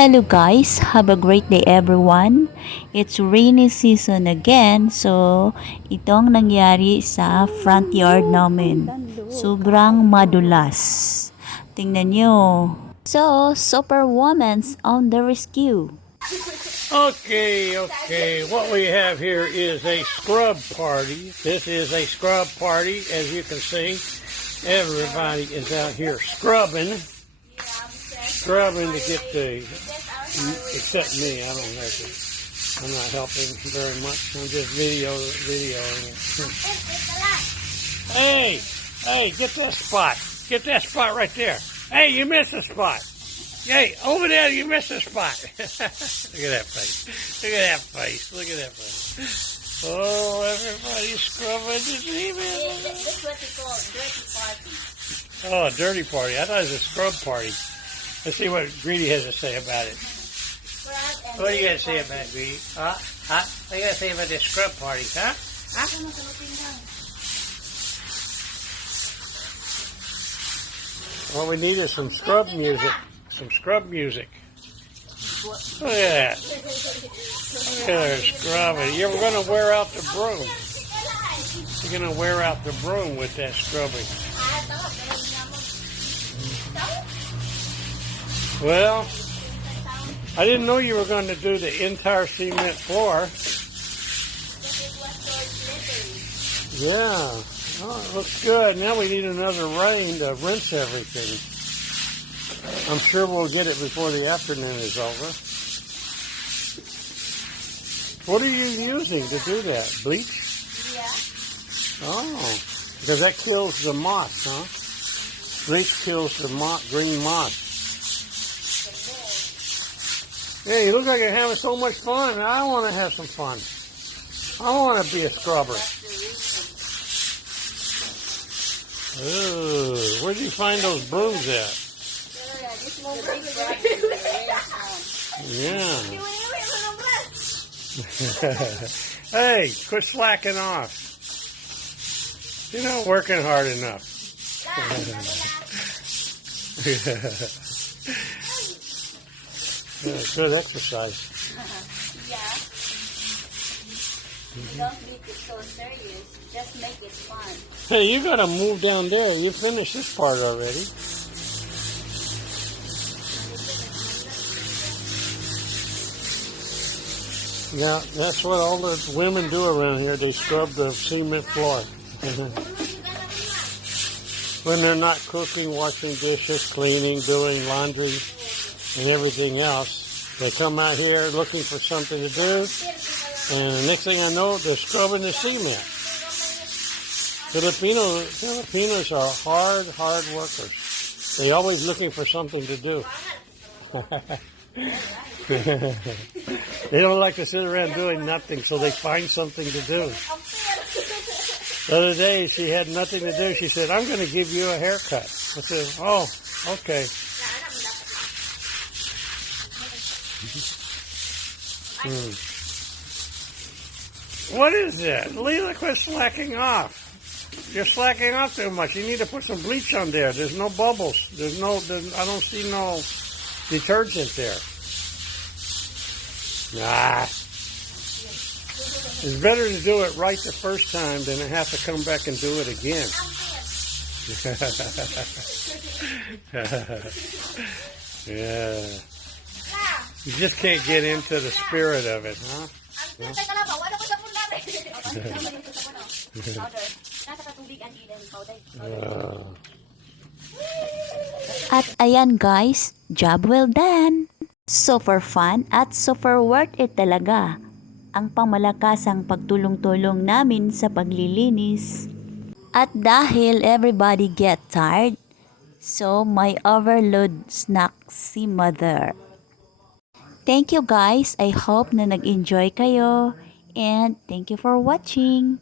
Hello guys, have a great day everyone. It's rainy season again, so itong nangyari sa front yard namin. Sobrang madulas. Tingnan nyo. So, Superwoman's on the rescue. Okay. What we have here is a scrub party. This is a scrub party. As you can see, everybody is out here scrubbing to get the, except me. I don't have to. I'm not helping very much. I'm just videoing it. Hey, get that spot. Get that spot right there. Hey, you missed a spot. Hey, over there, you missed a spot. Look at that face. Look at that face. Look at that face. Oh, everybody's scrubbing this evening. That's what we call dirty party. Oh, a dirty party. I thought it was a scrub party. Let's see what Greedy has to say about it. What do you got to say about it, Greedy? What do you got to say about this scrub party, huh? What we need is some scrub music. Some scrub music. Look at that. Look at her scrubbing. You're going to wear out the broom. You're going to wear out the broom with that scrubbing. Well, I didn't know you were going to do the entire cement floor. Yeah. Oh, it looks good. Now we need another rain to rinse everything. I'm sure we'll get it before the afternoon is over. What are you using to do that? Bleach? Yeah. Oh, because that kills the moss, huh? Bleach kills the green moss. Yeah, you look like you're having so much fun. I want to have some fun. I want to be a scrubber. Ooh, where did you find those brooms at? Yeah. Hey, quit slacking off. You're not working hard enough. Yeah, good exercise. Yeah. Don't make it so serious. Just make it fun. Hey, you gotta move down there. You finished this part already. Yeah, that's what all the women do around here. They scrub the cement floor. When they're not cooking, washing dishes, cleaning, doing laundry, and everything else, they come out here looking for something to do, and the next thing I know, they're scrubbing the cement. Filipinos are hard workers. They're always looking for something to do. They don't like to sit around doing nothing, so they find something to do. The other day, she had nothing to do. She said, "I'm going to give you a haircut." I said, "Oh, okay." What is that? Leela, quit slacking off. You're slacking off too much. You need to put some bleach on there. There's no bubbles. I don't see no detergent there. Nah. It's better to do it right the first time than to have to come back and do it again. Yeah. You just can't get into the spirit of it, huh? At ayan guys, job well done! Super fun at super worth it talaga ang pangmalakasang pagtulong-tulong namin sa paglilinis. At dahil everybody get tired, so may overload snack si mother. Thank you guys, I hope na nag-enjoy kayo and thank you for watching.